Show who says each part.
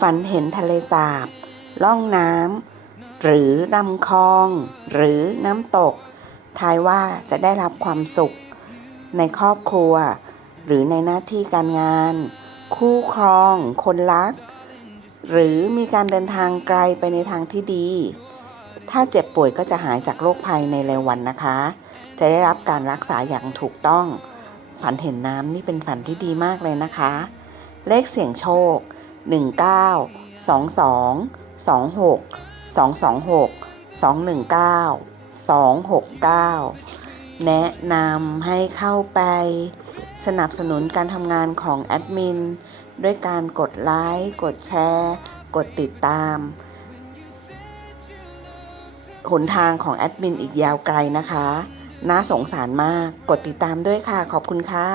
Speaker 1: ฝันเห็นทะเลสาบ ล่องน้ำ หรือลำคลอง หรือน้ำตก ทายว่าจะได้รับความสุข ในครอบครัว หรือในหน้าที่การงาน คู่ครอง คนรัก หรือมีการเดินทางไกลไปในทางที่ดี ถ้าเจ็บป่วยก็จะหายจากโรคภัยในเร็ววันนะคะ จะได้รับการรักษาอย่างถูกต้อง ฝันเห็นน้ำนี่เป็นฝันที่ดีมากเลยนะคะ เลขเสี่ยงโชค 19 22 26 226 219 269 แนะนำให้เข้าไป สนับสนุนการทำงานของแอดมิน ด้วยการกดไลค์ กดแชร์ กดติดตาม หนทางของแอดมินอีกยาวไกลนะคะ น่าสงสารมาก กดติดตามด้วยค่ะ ขอบคุณค่ะ